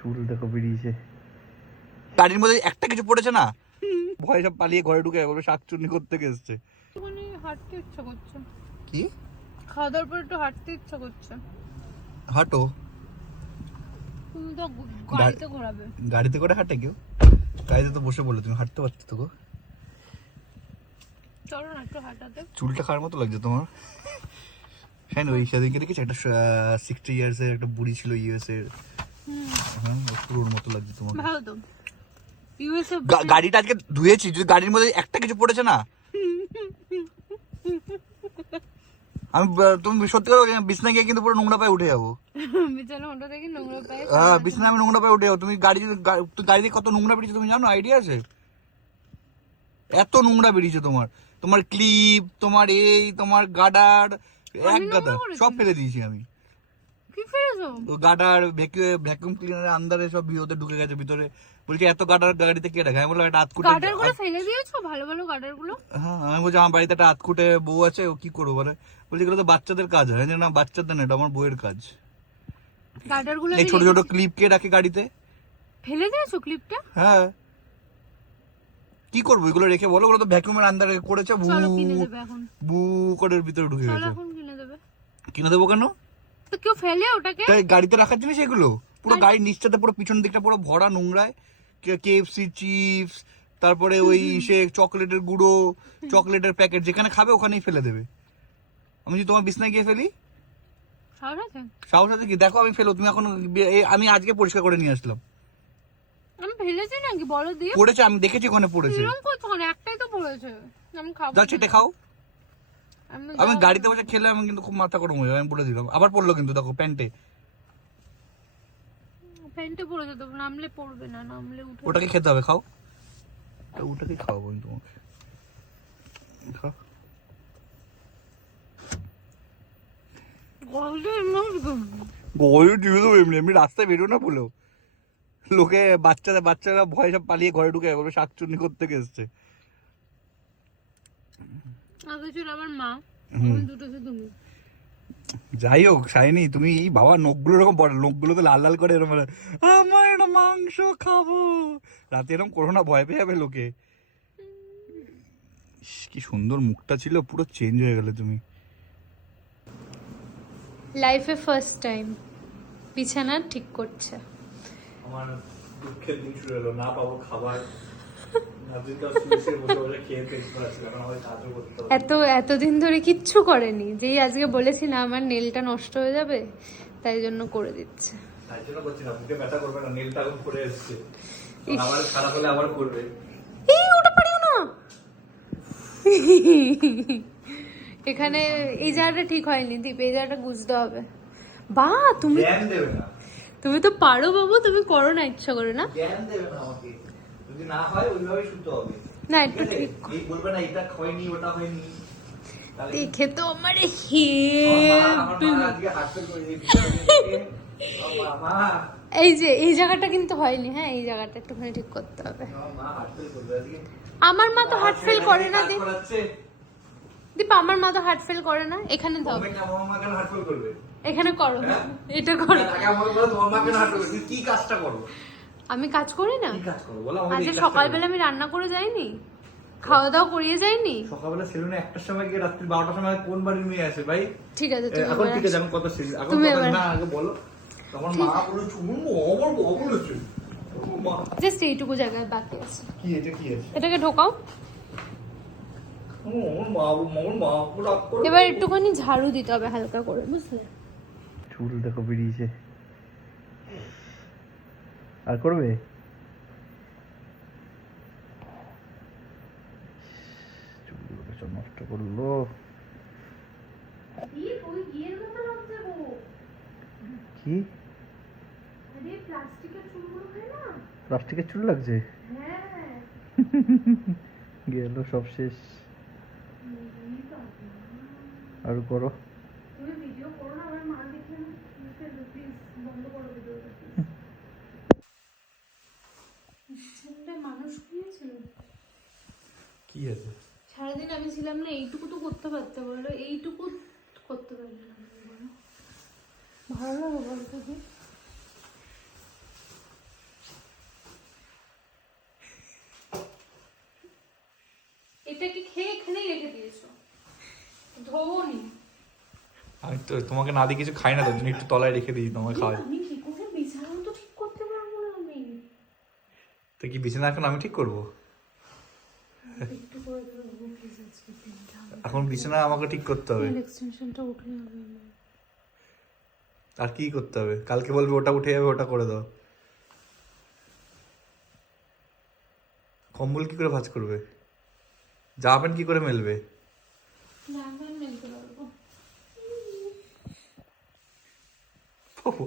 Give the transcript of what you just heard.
চুল দেখো বেরিয়েছে। গাড়ির মধ্যে একটা কিছু পড়েছে না, ভয় সব পালিয়ে ঘরে ঢুকে বলবে শাকচুন্নি করতে গেছে। একটুখানি হাঁটতে ইচ্ছা করছে। কি খাওয়া দাওয়ার পর একটু হাঁটতে ইচ্ছা করছে। হাঁটো। তুমি তো গাড়িতে ঘোরাবে। গাড়িতে করে হাঁটে কেউ? গাড়িতে তো বসে বললে তুমি হাঁটতে পারছো তো গো। চলো না একটু হাঁটাতে। চুলটা খাওয়ার মতো লাগছে তোমার। হ্যাঁ ওই সেদিনকে দেখেছি একটা 60 ইয়ার্স এর একটা বুড়ি ছিল ইউএস এর। হ্যাঁ পুরোর মতো লাগছে তোমার। ভালো তো। ইউএসএ গাড়িটা আজকে ধুয়েছি, যদি গাড়ির মধ্যে একটা কিছু পড়েছে না, আমি তুমি সত্যি করে বিছনা গিয়ে কিন্তু পুরো নোংরা পায়ে উঠে যাবো। বিছানা ওটা দেখি নোংরা পায়ে। হ্যাঁ বিছনা আমি নোংরা পায়ে উঠে যাবো। তুমি গাড়িতে কত নোংরা বেরিয়েছে তুমি জানো? আইডিয়া আছে? এত নোংরা বেরিয়েছে তোমার, তোমার ক্লিপ, তোমার এই, তোমার গার্ডার, এক গাদা সব ফেলে দিয়েছি আমি। কি ফেলেছো? গার্ডার ভ্যাকুয়াম ক্লিনারের আন্দারে সব ওদের ঢুকে গেছে ভিতরে। বলছি এত গার্ডার গাড়িতে কে রাখে? আমি বললাম একটা আতকুটে গার্ডার গুলো ফেলে দিয়েছো, ভালো ভালো গার্ডার গুলো। হ্যাঁ আমি বলছি আমার বাড়িতে একটা আতকুটে বউ আছে, ও কি করবো বলে? বলছি এগুলো তো বাচ্চাদের কাজ হয় না, বাচ্চাদের না, এটা আমার বউয়ের কাজ। গার্ডার গুলো এই ছোট ছোট ক্লিপ কে রাখে গাড়িতে? ফেলে দিয়েছো ক্লিপটা? হ্যাঁ কি করবো এগুলো রেখে বলো? ওগুলো তো ভ্যাকুয়ামের আন্দারে করেছে, চলো কিনে দেবে এখন। বু করে ভিতরে ঢুকে চলো গেছে। এখন কিনে দেবে। কিনে দেবো কেন? তো কেউ ফেলে ওটাকে? তাই গাড়িতে রাখার জিনিস এগুলো? পুরো গাড়ির নিচটাতে পুরো পিছনের দিকটা পুরো ভরা নোংরায়, কেএফসি চিপস, তারপরে ওই সে চকলেটের গুঁড়ো, চকলেটের প্যাকেট, যেখানে খাবে ওখানেই ফেলে দেবে। আমি যদি তোমার বিছনায় গিয়ে ফেলি, সাহস আছে কি? দেখো আমি ফেলো, তুমি এখন আমি আজকে পরিষ্কার করে নিয়ে আসলাম। আমি ফেলেছি নাকি বলো দিয়ে? পড়েছে, আমি দেখেছি ওখানে পড়েছে। এরকম করছো কেন? একটাই তো পড়েছে। আমি খাবো। যা চেটে খাও। আমি গাড়িতে বসে খেলে আমি কিন্তু খুব মাথা গরম হয়ে যাবে, আমি বলে দিলাম। আবার পড়লো কিন্তু দেখো প্যান্টে। প্যান্টে পড়েছে তো, নামলে পড়বে না, নামলে উঠে। ওটাকে খেতে হবে, খাও। ওটাকে খাওয়াবো আমি তোমাকে, খাও। এমনি রাস্তায় বেরো না বলেও লোকে বাচ্চারা ভয় সব পালিয়ে ঘরে ঢুকে বলবে শাকচুন্নি করতে গেছে। আগে ছিল আমার মা, দুটো তুমি। যাই হোক শাইনি, তুমি বাবা নখগুলো এরকম বড়, নখগুলো তো লাল লাল করে এরকম আমার একটা মাংস খাবো, রাতে এরকম করো না, ভয় পেয়ে যাবে লোকে। কি সুন্দর মুখটা ছিল, পুরো চেঞ্জ হয়ে গেলে তুমি। লাইফে ফার্স্ট টাইম বিছানা ঠিক করছে। আমার দুঃখের দিন শুরু হলো, না পাবো খাবার। এতদিন ধরে কিচ্ছু করেনি, যেই আজকে বলেছি না আমার নেলটা নষ্ট হয়ে যাবে, তাই জন্য করে দিচ্ছে। তাই জন্য করছি না, মুখে ব্যথা করবে না, নেলটা এখন পড়ে এসেছে, আবার খারাপ হলে আবার করবে। এই ওটা পারিও না। এখানে এই জায়গাটা ঠিক হয়নি দীপ, এই জায়গাটা বুঝতে হবে। বা তুমি জ্ঞান দেবে না, তুমি তো পারো বাবু, তুমি করো না ইচ্ছা করে না। জ্ঞান দেবে না আমাকে, যদি না হয় ওইভাবেই শুনতে হবে। না একটু ঠিক এই বলবে না এটা হয়নি ওটা হয়নি। দেখে তো আমার এই যে এই জায়গাটা কিন্তু হয়নি। হ্যাঁ এই জায়গাটা একটুখানি ঠিক করতে হবে। আমার মা তো হার্ট ফেল করে না দীপ। দীপ আমার মা তো হার্ট ফেল করে না। এখানে দাও, এখানে করো, এটা করো। কি কাজটা করো? আমি কাজ করি না? আজকে সকালবেলা আমি রান্না করে যাইনি, খাওয়া দাওয়া করিয়ে যাইনি? সকালবেলা সেলুনে 1টার সময় গিয়ে রাত্রি 12টার সময় কোন বাড়ির মেয়ে আসে ভাই? ঠিক আছে এখন ঠিক আছে, আমি কত সেলুন এখন না আগে বলো। আমার মা বলেছে আমার বাবা বলেছে জাস্ট এইটুকু জায়গায় বাকি আছে। কি এটা কি আছে? এটাকে ঢোকাও। এবার একটুখানি ঝাড়ু দিতে হবে হালকা করে, বুঝলে? চুল দেখো বেরিয়েছে, আর করবে? চুলগুলোকে সব নষ্ট করলো। কি প্লাস্টিকের চুল লাগছে? গেল সব শেষ। আর করো। মানুষ কি আছে? সারাদিন আমি ছিলাম না, এইটুকু তো করতে পারতে, বলো এইটুকু করতে পারবে না? ভালো লাগে বলতে কি? তো তোমাকে না দিয়ে কিছু খাই না, তার জন্য একটু তলায় রেখে দিই, তোমাকে খাওয়াই। আমি কি করে বিছানাও তো ঠিক করতে পারবো না আমি। তো কি বিছানা এখন আমি ঠিক করবো? একটু করে দেবো প্লিজ আজকে দিনটা। এখন বিছানা আমাকে ঠিক করতে হবে। এক্সটেনশনটা উঠলে হবে আমার। আর কি করতে হবে? কালকে বলবে ওটা উঠে যাবে, ওটা করে দাও। কম্বল কি করে ভাঁজ করবে? জামা প্যান্ট কি করে মেলবে? জামা মেলতে পারবো। বাবা,